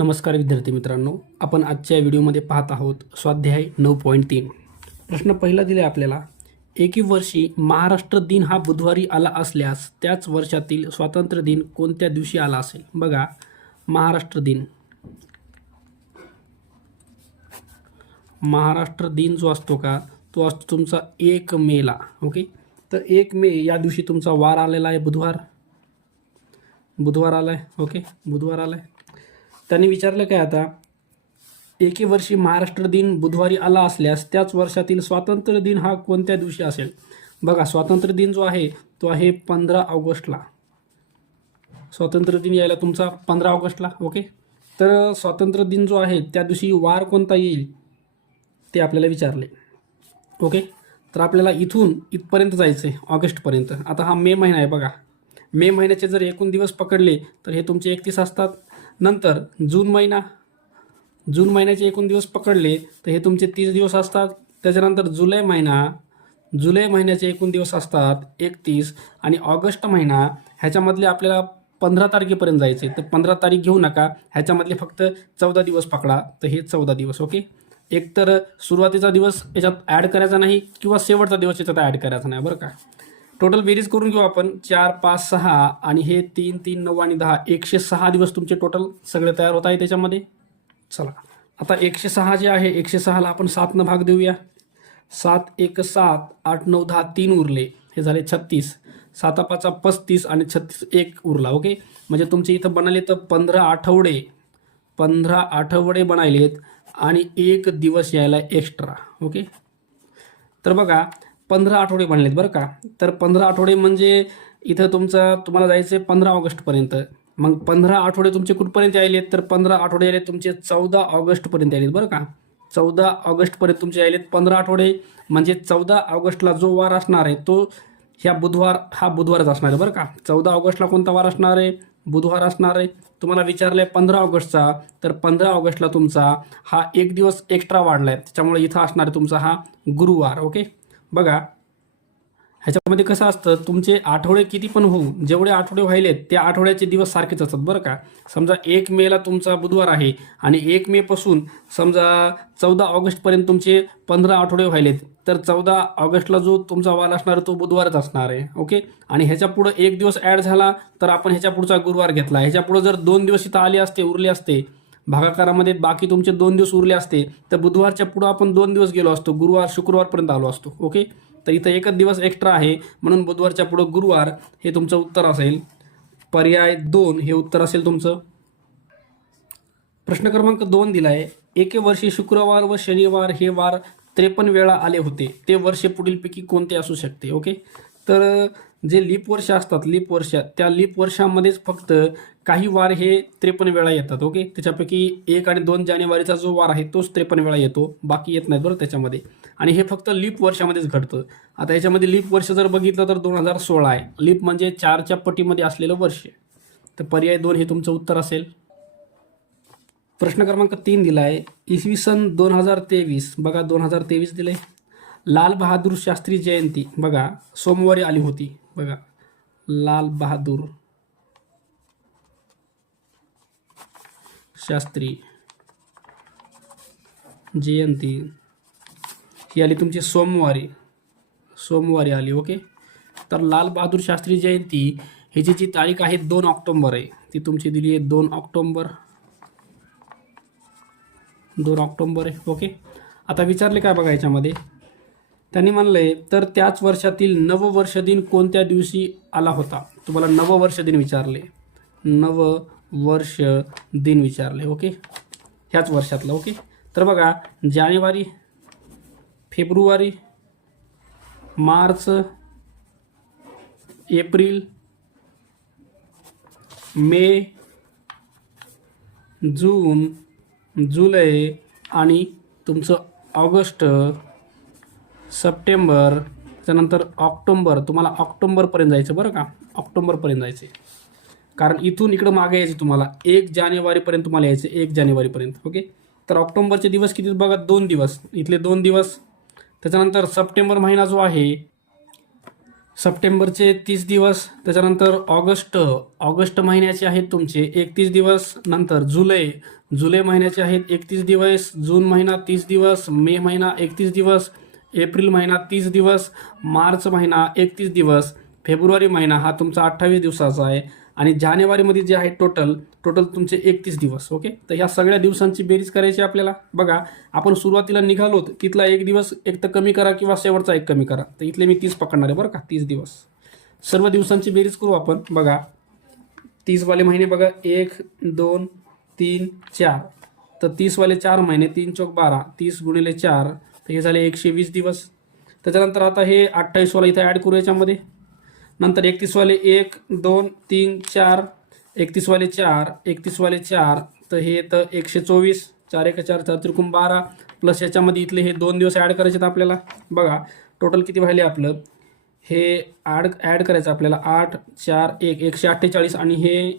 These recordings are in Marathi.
नमस्कार विद्यार्थी मित्रांनो, आपण आजच्या व्हिडिओमध्ये पाहत आहोत स्वाध्याय 9.3. प्रश्न पहिला दिला आपल्याला, एकी वर्षी महाराष्ट्र दिन हा बुधवारी आला असल्यास त्याच वर्षातील स्वातंत्र्य दिन कोणत्या दिवशी आला असेल. बघा, महाराष्ट्र दिन जो असतो का, तो असतो तुमचा 1 मेला. ओके, तर 1 मे या दिवशी तुमचा वार आलेला आहे, बुधवार आला आहे. ओके, बुधवार आला आहे. त्यांनी विचारलं काय, आता एके वर्षी महाराष्ट्र दिन बुधवारी आला असल्यास त्याच वर्षातील स्वातंत्र्य दिन हा कोणत्या दिवशी असेल. बघा, स्वातंत्र्य दिन जो आहे तो आहे 15 ऑगस्टला. स्वातंत्र्य दिन यायला तुमचा 15 ऑगस्टला. ओके, तर स्वातंत्र्य दिन जो आहे त्या दिवशी वार कोणता येईल ते आपल्याला विचारले. ओके, तर आपल्याला इथपर्यंत जायचं आहे, ऑगस्टपर्यंत. आता हा मे महिना आहे. बघा, मे महिन्याचे जर एकूण दिवस पकडले तर हे तुमचे 31 असतात. नंतर जून महिन्याचे एकूण दिवस पकडले तर हे तुमचे 30 दिवस असतात. त्याच्यानंतर जुलै महिन्याचे एकूण दिवस असतात 31. आणि ऑगस्ट महिना, ह्याच्यामधले आपल्याला 15 तारखेपर्यंत जायचे. तर 15 तारीख घेऊ नका, ह्याच्यामधले फक्त 14 दिवस पकडा. तर हे 14 दिवस. ओके, एक तर सुरुवातीचा दिवस याच्यात ॲड करायचा नाही किंवा शेवटचा दिवस याच्यात ॲड करायचा नाही, बरं का. टोटल बेरीज करून घेऊ आपण. 4, 5, 6 आणि हे 3, 3, 9 आणि 10, 106 दिवस तुमचे टोटल सगळे तयार होत आहे त्याच्यामध्ये. चला, आता 106 जे आहे, 106ला आपण 7 भाग देऊया. 7 1 7, 8 9 10, 3 उरले, हे झाले 36. 7 5 35 आणि 36 1 उरला. ओके, म्हणजे तुमचे इथं बनाले तर 15 आठवडे बनायलेत आणि 1 दिवस यायला एक्स्ट्रा. ओके, तर बघा 15 आठवडे बनलेत, बरं का. तर 15 आठवडे म्हणजे इथं तुम्हाला जायचं आहे 15 ऑगस्टपर्यंत. मग 15 आठवडे तुमचे कुठपर्यंत यायलेत, तर 15 आठवडे यायलेत तुमचे 14 ऑगस्टपर्यंत यायलेत, बरं का. 14 ऑगस्टपर्यंत तुमचे यायलेत 15 आठवडे. म्हणजे 14 ऑगस्टला जो वार असणार आहे तो हा बुधवारच असणार आहे, बरं का. 14 ऑगस्टला कोणता वार असणार आहे? बुधवार असणार आहे. तुम्हाला विचारलं आहे 15 ऑगस्टचा, तर 15 ऑगस्टला तुमचा हा 1 दिवस एक्स्ट्रा वाढला आहे, त्याच्यामुळे इथं असणार आहे तुमचा हा गुरुवार. ओके, बघा ह्याच्यामध्ये कसं असतं, तुमचे आठवडे किती पण होऊ, जेवढे आठवडे व्हायलेत त्या आठवड्याचे दिवस सारखेच असतात, बरं का. समजा 1 मेला तुमचा बुधवार आहे आणि 1 मे पासून समजा 14 ऑगस्टपर्यंत तुमचे 15 आठवडे व्हायलेत, तर 14 ऑगस्टला जो तुमचा वार असणार आहे तो बुधवारच असणार आहे. ओके, आणि ह्याच्या पुढं 1 दिवस ॲड झाला तर आपण ह्याच्या पुढचा गुरुवार घेतला. ह्याच्या पुढं जर 2 दिवस इथं उरले असते भागाकारामध्ये, बाकी तुमचे 2 दिवस उरले असते, तर बुधवारच्या पुढं आपण 2 दिवस गेलो असतो, गुरुवार शुक्रवारपर्यंत आलो असतो. ओके, तर इथं 1 दिवस एक्स्ट्रा आहे, म्हणून बुधवारच्या पुढं गुरुवार हे तुमचं उत्तर असेल. पर्याय 2 हे उत्तर असेल तुमचं. प्रश्न क्रमांक 2 दिला आहे, एके वर्षी शुक्रवार व शनिवार हे वार 53 वेळा आले होते, ते वर्ष पुढीलपैकी कोणते असू शकते. ओके, तर जे लीप वर्ष असतात, त्या लीप वर्षामध्येच फक्त काही वार हे 53 वेळा येतात. ओके, त्याच्यापैकी 1 आणि 2 जानेवारीचा जो वार आहे तोच 53 वेळा येतो, बाकी येत नाही, बरं त्याच्यामध्ये. आणि हे फक्त लीप वर्षामध्येच घडतं. आता याच्यामध्ये लीप वर्ष जर बघितलं तर 2016 आहे. लीप म्हणजे 4च्या पटीमध्ये असलेलं वर्ष. तर पर्याय 2 हे तुमचं उत्तर असेल. प्रश्न क्रमांक 3 दिला आहे, इसवी सन 2023. बघा 2023 दिले. लाल बहादूर शास्त्री जयंती बघा सोमवारी आली होती. बघा, लाल बहादूर शास्त्री जयंती ही आली तुमची सोमवारी आली. ओके, तर लाल बहादूर शास्त्री जयंती ह्याची जी तारीख आहे 2 ऑक्टोबर आहे, ती तुमची दिली आहे 2 ऑक्टोबर आहे. ओके, आता विचारले काय बघा याच्यामध्ये, त्यांनी म्हणलंय तर त्याच वर्षातील नववर्ष दिन कोणत्या दिवशी आला होता. तुम्हाला नववर्ष दिन विचारले. ओके, ह्याच वर्षातलं. ओके, तर बघा जानेवारी, फेब्रुवारी, मार्च, एप्रिल, मे, जून, जुलै आणि तुमचं ऑगस्ट, सप्टेंबर, त्यानंतर ऑक्टोबर. तुम्हाला ऑक्टोबरपर्यंत जायचं, बरं का. ऑक्टोबरपर्यंत जायचं, कारण इथून इकडं मागे यायचं तुम्हाला 1 जानेवारीपर्यंत तुम्हाला यायचं, 1 जानेवारीपर्यंत. ओके, तर ऑक्टोबरचे दिवस किती बघा, 2 दिवस, इथले 2 दिवस. त्याच्यानंतर सप्टेंबर महिना जो आहे, सप्टेंबरचे 30 दिवस, त्याच्यानंतर ऑगस्ट महिन्याचे आहेत तुमचे 31 दिवस, नंतर जुलै महिन्याचे आहेत 31 दिवस, जून महिना 30 दिवस, मे महिना 31 दिवस, एप्रिल महिना 30 दिवस, मार्च महिना 31 दिवस, फेब्रुवारी महिना हा तुमचा 28 दिवसाचा आहे आणि जानेवारीमध्ये जे आहे टोटल तुमचे 31 दिवस. ओके, तर ह्या सगळ्या दिवसांची बेरीज करायची आपल्याला. बघा, आपण सुरुवातीला निघालो तिथला एक दिवस एक तर कमी करा किंवा शेवटचा एक कमी करा. तर इथले मी 30 पकडणार आहे बरं का, 30 दिवस. सर्व दिवसांची बेरीज करू आपण. बघा 30 वाले महिने बघा 1 2 3 4, तर 30 वाले 4 महिने 3 चौक 12, 30 गुणिले 4 तर हे झाले 120 दिवस. त्याच्यानंतर आता हे 28 वाला इथं ॲड करू याच्यामध्ये. नंतर 31 वाले 1 2 3 4, 31 वाले 4, 31 वाले 4 तर हे तर 124, 4 1 4 4 त्रिकोण 12 प्लस याच्यामध्ये इथले हे 2 दिवस ॲड करायचे आहेत आपल्याला. बघा टोटल किती व्हायले आपलं, हे ॲड करायचं आपल्याला 8 4 1 148 आणि हे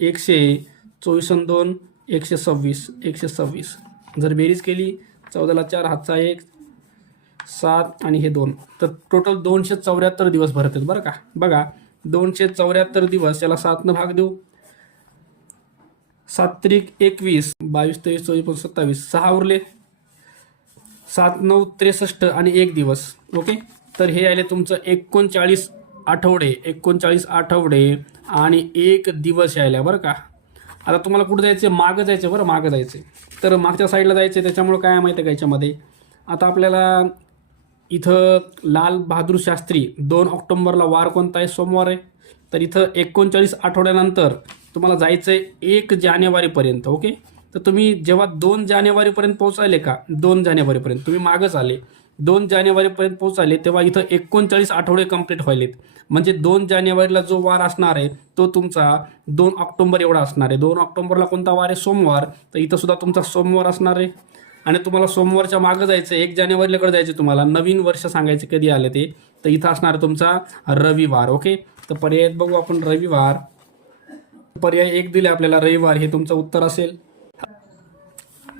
124 आणि 2 126. जर बेरीज केली 14ला 4 हातचा 1 7 आणि हे 2 तर टोटल 274 दिवस भरत आहेत बरं का. बघा 274 दिवस, याला 7 भाग देऊ. 7 त्रिक 21, 22 23 24 27, 6 उरले, 7 9 63 आणि 1 दिवस. ओके, तर हे आले तुमचं 39 आठवडे आणि 1 दिवस यायला बरं का. आता तुम्हाला कुठं जायचं, मागं जायचं बरं, मागं जायचं. तर मागच्या साईडला जायचं. त्याच्यामुळं काय माहिती आहे का याच्यामध्ये, आता आपल्याला इथं लाल बहादूर शास्त्री 2 ऑक्टोंबरला वार कोणता आहे, सोमवार आहे. तर इथं 39 आठवड्यानंतर तुम्हाला जायचं आहे 1 जानेवारीपर्यंत. ओके, तर तुम्ही जेव्हा 2 जानेवारीपर्यंत पोहोचायले का, 2 जानेवारीपर्यंत तुम्ही मागच आले, 2 जानेवारीपर्यंत पोहोचाले तेव्हा इथं 39 आठवडे कंप्लीट व्हायलेत. म्हणजे 2 जानेवारीला जो वार असणार आहे तो तुमचा 2 ऑक्टोंबर एवढा असणार आहे. 2 ऑक्टोंबरला कोणता वार आहे, सोमवार. तर इथं सुद्धा तुमचा सोमवार असणार आहे आणि तुम्हाला सोमवारच्या मागं जायचं, 1 जानेवारीला कडे जायचं तुम्हाला. नवीन वर्ष सांगायचे कधी आले ते, तर इथं असणार तुमचा रविवार. ओके, तर पर्याय बघू आपण. रविवार, पर्याय 1 दिले आपल्याला, रविवार हे तुमचं उत्तर असेल.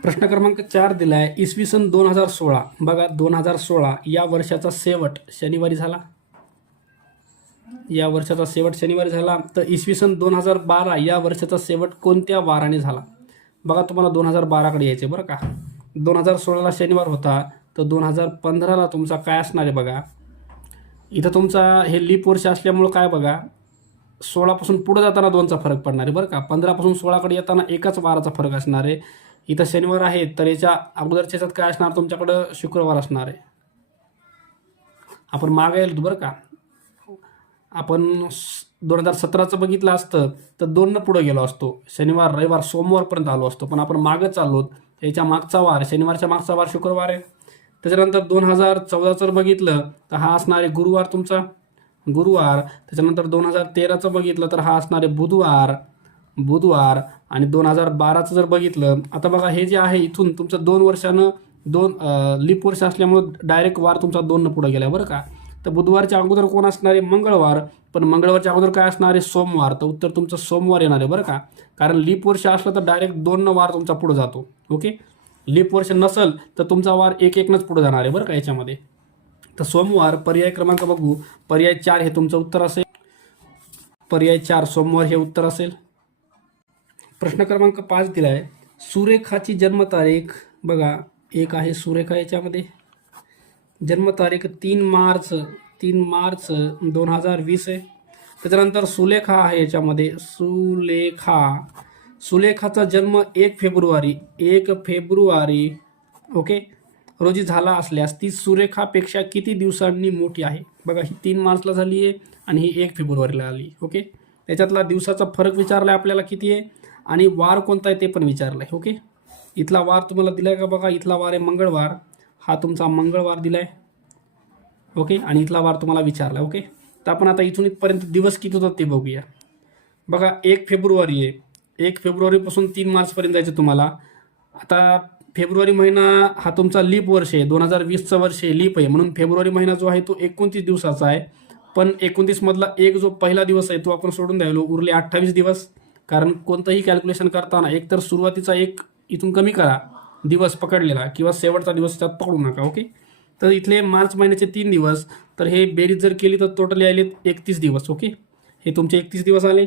प्रश्न क्रमांक 4 दिला आहे, इसवी सन 2016. बघा 2016 या वर्षाचा शेवट शनिवारी झाला. या वर्षाचा शेवट शनिवारी झाला. तर इसवी सन 2012 या वर्षाचा शेवट कोणत्या वाराने झाला. बघा तुम्हाला 2012कडे यायचे बरं का. 2016ला शनिवार होता, तर 2015ला तुमचा काय असणार आहे बघा. इथं तुमचा हे लीप वर्ष असल्यामुळं काय बघा, 16पासून पुढे जाताना 2चा फरक पडणार आहे बरं का. 15पासून 16कडे येताना एकाच वाराचा फरक असणार आहे. इथं शनिवार आहे, तर याच्या अगोदरच्या ह्याच्यात काय असणार तुमच्याकडं, शुक्रवार असणार आहे. आपण मागे येलो बरं का. आपण 2017चं बघितलं असतं तर 2 पुढे गेलो असतो, शनिवार रविवार सोमवारपर्यंत आलो असतो. पण आपण मागं चाललो, याच्या मागचा वार, शनिवारच्या मागचा वार शुक्रवार आहे. त्याच्यानंतर 2014चं बघितलं तर हा असणार आहे गुरुवार तुमचा, गुरुवार. त्याच्यानंतर 2013चं बघितलं तर हा असणार आहे बुधवार. आणि 2012चं जर बघितलं, आता बघा हे जे आहे इथून तुमचं 2 वर्षानं 2 लीप वर्ष असल्यामुळं डायरेक्ट वार तुमचा 2 पुढे गेला बरं का. तर बुधवारच्या अगोदर कोण असणार आहे, मंगळवार. पण मंगळवारच्या अगोदर काय असणार आहे, सोमवार. तर उत्तर तुमचं सोमवार येणार आहे बरं का. कारण लीप वर्ष असलं तर डायरेक्ट 2 वार तुमचा पुढे जातो. ओके, लीप वर्ष नसल तर तुमचा वार 1-1नच पुढे जाणार आहे बरं का याच्यामध्ये. तर सोमवार पर्याय क्रमांक बघू, पर्याय 4 हे तुमचं उत्तर असेल. पर्याय 4 सोमवार हे उत्तर असेल. प्रश्न क्रमांक 5 दिला आहे, सुरेखाची जन्मतारीख. बघा एक आहे सुरेखा, याच्यामध्ये जन्मतारीख 3 मार्च 2020 आहे. त्याच्यानंतर सुलेखा आहे याच्यामध्ये, सुलेखाचा जन्म 1 फेब्रुवारी ओके रोजी झाला असल्यास ती सुरेखापेक्षा किती दिवसांनी मोठी आहे. बघा ही 3 मार्चला झाली आहे आणि ही 1 फेब्रुवारीला आली. ओके, त्याच्यातला दिवसाचा फरक विचारला आहे आपल्याला किती आहे आणि वार कोणता आहे ते पण विचारलं आहे. ओके, इथला वार तुम्हाला दिला आहे का, बघा इथला वार आहे मंगळवार, हा तुमचा मंगळवार दिला आहे. ओके, आणि इथला वार तुम्हाला विचारला. ओके, तर आपण आता इथून इथपर्यंत दिवस किती होतात ते बघूया. बघा 1 फेब्रुवारी आहे, 1 फेब्रुवारीपासून 3 मार्चपर्यंत जायचं तुम्हाला. आता फेब्रुवारी महिना हा तुमचा लीप वर्ष आहे, 2020चं वर्ष आहे, लीप आहे. म्हणून फेब्रुवारी महिना जो आहे तो 29 दिवसाचा आहे. पण 29 मधला एक जो पहिला दिवस आहे तो आपण सोडून द्यायलो, उरले 28 दिवस. कारण कोणतंही कॅल्क्युलेशन करताना एकतर सुरुवातीचा एक इथून कमी करा दिवस पकडलेला किंवा शेवटचा दिवस त्यात पकडू नका. ओके, तर इथले मार्च महिन्याचे 3 दिवस, तर हे बेरीज जर केली तर टोटली आले 31 दिवस. ओके, हे तुमचे 31 दिवस आले.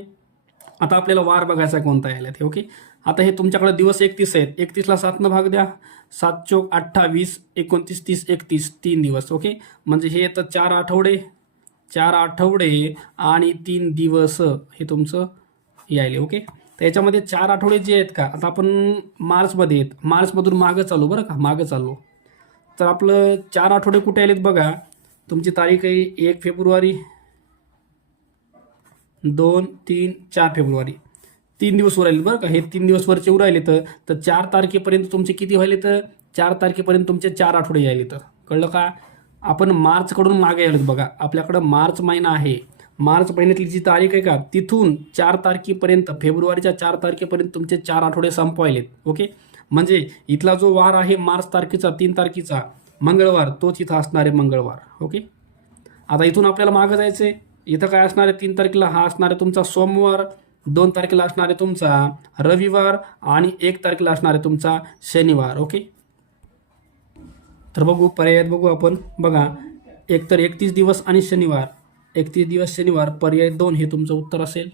आता आपल्याला वार बघायचा कोणता आला ते. ओके, आता हे तुमच्याकडे दिवस 31 आहेत. 31ला 7 भाग द्या. 7 चोक 28, 29, 30, 31, 3 दिवस. ओके, म्हणजे हे येतं 4 आठवडे, 4 आठवडे आणि 3 दिवस हे तुमचं यायले. ओके, तर याच्यामध्ये 4 आठवडे जे आहेत का, आता आपण मार्चमध्ये आहेत, मार्चमधून मागं चालू बरं का, मागं चालू. तर आपलं 4 आठवडे कुठे आलेत बघा. तुमची तारीख आहे 1 फेब्रुवारी, 2, 3, 4 फेब्रुवारी. 3 दिवस उरायले बरं का, हे 3 दिवस वरचे उरायले. तर 4 तारखेपर्यंत तुमचे किती व्हायले, तर 4 तारखेपर्यंत तुमचे 4 आठवडे यायले. तर कळलं का, आपण मार्चकडून मागे आलोत बघा. आपल्याकडं मार्च महिना आहे, मार्च महिन्यातली जी तारीख आहे का, तिथून 4 तारखेपर्यंत, फेब्रुवारीच्या 4 तारखेपर्यंत तुमचे 4 आठवडे संपवायलेत. ओके, म्हणजे इथला जो वार आहे मार्च तारखेचा, 3 तारखेचा मंगळवार, तोच इथं असणार आहे मंगळवार. ओके, आता इथून आपल्याला मागं जायचं आहे. इथं काय असणार आहे, 3 तारखेला हा असणार आहे तुमचा सोमवार, 2 तारखेला असणार आहे तुमचा रविवार आणि 1 तारखेला असणार आहे तुमचा शनिवार. ओके, तर बघू पर्यायात बघू आपण. बघा, एक तर 31 दिवस आणि शनिवार, 31 दिवस शनिवार, पर्याय 2 हे तुमचं उत्तर असेल.